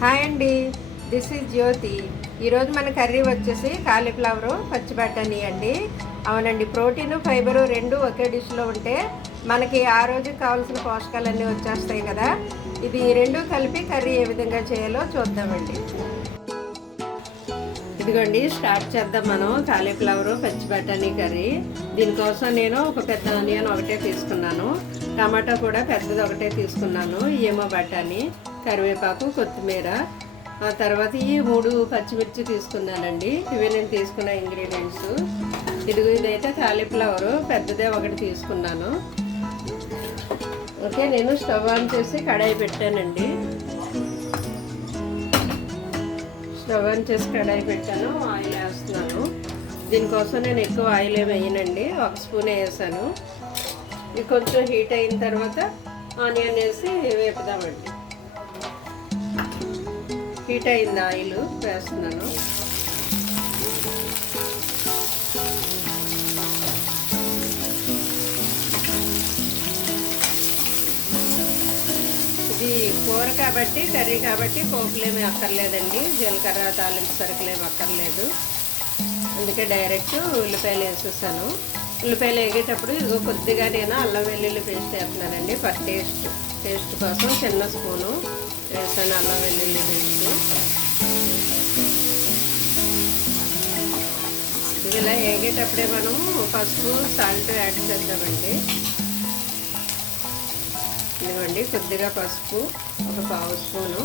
Hi అండి. This is జ్యోతి ఈరోజు మన కర్రీ వచ్చేసి కాలీఫ్లవరు పచ్చి బఠానీ అండి. అవునండి ప్రోటీన్ ఫైబరు రెండు ఒకే డిష్లో ఉంటే మనకి ఆ రోజుకి కావాల్సిన పోషకాలన్నీ వచ్చేస్తాయి కదా. ఇది రెండు కలిపి కర్రీ ఏ విధంగా చేయాలో చూద్దామండి. ఇదిగోండి స్టార్ట్ చేద్దాం మనం కాలీఫ్లవరు పచ్చి బఠానీ కర్రీ. దీనికోసం నేను ఒక పెద్ద ఆనియన్ ఒకటే తీసుకున్నాను. టమాటా కూడా పెద్దది ఒకటే తీసుకున్నాను. ఏమో బఠానీ. కరివేపాకు కొత్తిమీర. ఆ తర్వాత ఈ మూడు పచ్చిమిర్చి తీసుకున్నానండి. ఇవి నేను తీసుకున్న ఇంగ్రీడియంట్స్ ఇదిగో ఇదైతే కాలీఫ్లవర్ పెద్దదే ఒకటి తీసుకున్నాను. ఓకే నేను స్టవ్ ఆన్ చేసి కడాయి పెట్టానండి. స్టవ్ ఆన్ చేసి కడాయి పెట్టాను. ఆయిల్ వేస్తున్నాను. దీనికోసం నేను ఎక్కువ ఆయిల్ ఏమి వేయనండి. ఒక స్పూన్ వేసాను. ఇది కొంచెం హీట్ అయిన తర్వాత ఆనియన్ వేసి వేపుదామండి. హీట్ అయింది ఆయిల్ వేస్తున్నాను. ఇది కూర కాబట్టి కర్రీ కాబట్టి పోపులేమి అక్కర్లేదండి. జీలకర్ర తాలింపు సరుకులేమి అక్కర్లేదు. అందుకే డైరెక్ట్ ఉల్లిపాయలు వేసేసాను. ఉల్లిపాయలు వేగేటప్పుడు ఇదిగో కొద్దిగా నేను అల్లం వెల్లుల్లి పేస్ట్ వేస్తున్నానండి. ఫర్ టేస్ట్ టేస్ట్ కోసం చిన్న స్పూను. వేసాను అల్లం వెల్లుల్లి పేస్ట్. ఇలా వేగేటప్పుడే మనం పసుపు సాల్ట్ యాడ్ చేద్దామండి. ఇదిగోండి కొద్దిగా పసుపు ఒక పావు స్పూను.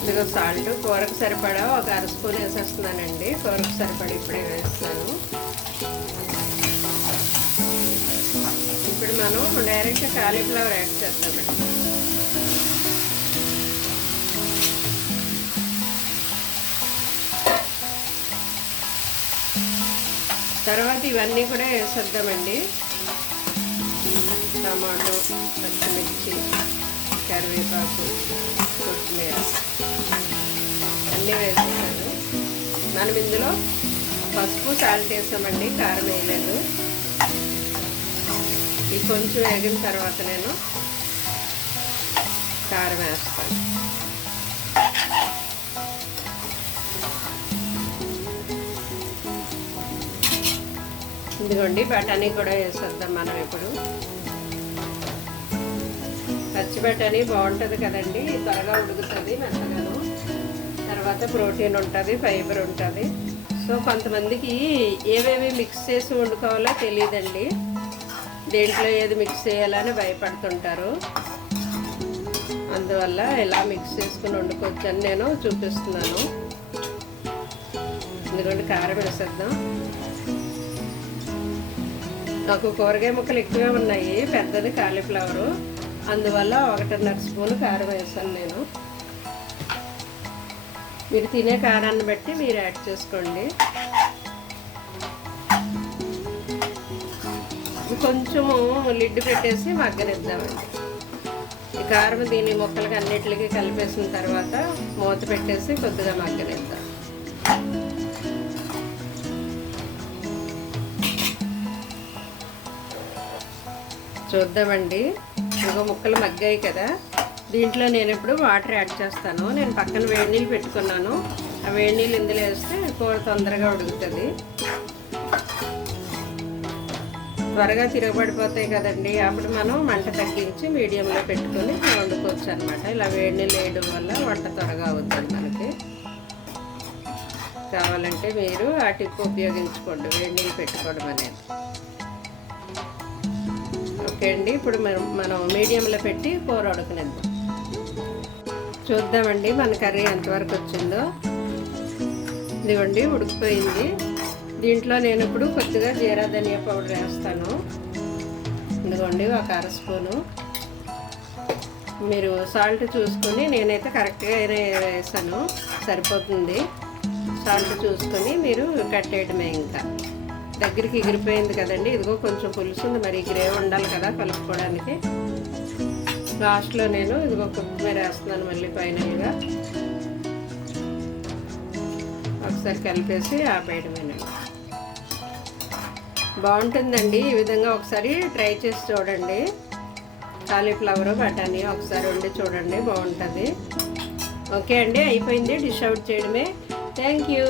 ఇదిగో సాల్ట్ కూరకు సరిపడా ఒక అర స్పూన్ వేసేస్తున్నానండి. కూరకు సరిపడా ఇప్పుడే వేస్తాను మనం డైరెక్ట్ కాలీఫ్లవర్ యాడ్ చేద్దామండి తర్వాత ఇవన్నీ కూడా వేసేద్దామండి. టమాటో పచ్చిమిర్చి కరివేపాకు కొత్తిమీర. అన్నీ వేసేసాను. మనం ఇందులో పసుపు సాల్ట్ వేసామండి కారం వేయలేదు. ఇది కొంచెం వేగిన తర్వాత నేను కారం వేస్తాను. ఇదిగోండి బఠానీ కూడా వేసేద్దాం మనం ఇప్పుడు. పచ్చి బఠానీ బాగుంటుంది కదండి త్వరగా ఉడుకుతుంది మెత్తగాను. తర్వాత ప్రోటీన్ ఉంటుంది ఫైబర్ ఉంటుంది. సో కొంతమందికి ఏవేవి మిక్స్ చేసి వండుకోవాలో తెలియదండి. దేంట్లో ఏది మిక్స్ చేయాలని భయపడుతుంటారు. అందువల్ల ఎలా మిక్స్ చేసుకుని వండుకోవచ్చు అని నేను చూపిస్తున్నాను. ఎందుకంటే కారం వేసేద్దాం. నాకు కూరగాయ ముక్కలు ఎక్కువే ఉన్నాయి పెద్దది కాలీఫ్లవరు అందువల్ల ఒకటిన్నర స్పూన్ కారం వేసాను నేను. మీరు తినే కారాన్ని బట్టి మీరు యాడ్ చేసుకోండి. కొంచెము లిడ్ పెట్టేసి మగ్గనిద్దామండి. ఈ కారం దీని ముక్కలకి అన్నిటికీ కలిపేసిన తర్వాత మూత పెట్టేసి కొద్దిగా మగ్గనిద్దాం. చూద్దామండి. ఇంకో ముక్కలు మగ్గాయి కదా. దీంట్లో నేను ఇప్పుడు వాటర్ యాడ్ చేస్తాను. నేను పక్కన వేడి నీళ్ళు పెట్టుకున్నాను. ఆ వేడి నీళ్ళు ఇందులో వేస్తే కూర తొందరగా ఉడుకుతుంది. త్వరగా తిరగబడిపోతాయి కదండి. అప్పుడు మనం మంట తగ్గించి మీడియంలో పెట్టుకొని వండుకోవచ్చు అనమాట ఇలా వేడి నీళ్ళు వేయడం వల్ల వంట త్వరగా అవుతుంది మనకి. కావాలంటే మీరు ఆ టిప్ ఉపయోగించుకోండి. వేడి నీళ్ళు పెట్టుకోవడం అనేది. ఓకే అండి. ఇప్పుడు మనం మనం మీడియంలో పెట్టి కూర ఉడకనిద్దాం. చూద్దామండి మన కర్రీ ఎంతవరకు వచ్చిందో. ఇదిగోండి ఉడికిపోయింది. దీంట్లో నేను ఇప్పుడు కొద్దిగా జీరా ధనియా పౌడర్ వేస్తాను. ఇదిగోండి ఒక అర స్పూను. మీరు సాల్ట్ చూసుకొని నేనైతే కరెక్ట్గా వేసాను సరిపోతుంది. సాల్ట్ చూసుకొని మీరు కట్టేయడమే ఇంకా. దగ్గరికి ఎగిరిపోయింది కదండి ఇదిగో కొంచెం పులుసుంది మరి గ్రేవ్ ఉండాలి కదా కలుపుకోవడానికి. లాస్ట్లో నేను ఇదిగో కొత్తిమీర వేస్తున్నాను మళ్ళీ ఫైనల్గా. ఒకసారి కలిపేసి ఆపేయడమేనండి బాగుంటుందండి. ఈ విధంగా ఒకసారి ట్రై చేసి చూడండి. కాలీఫ్లవర్ బటానీ ఒకసారి వండి చూడండి బాగుంటుంది. ఓకే అండి అయిపోయింది డిష్ అవుట్ చేయడమే. Thank you.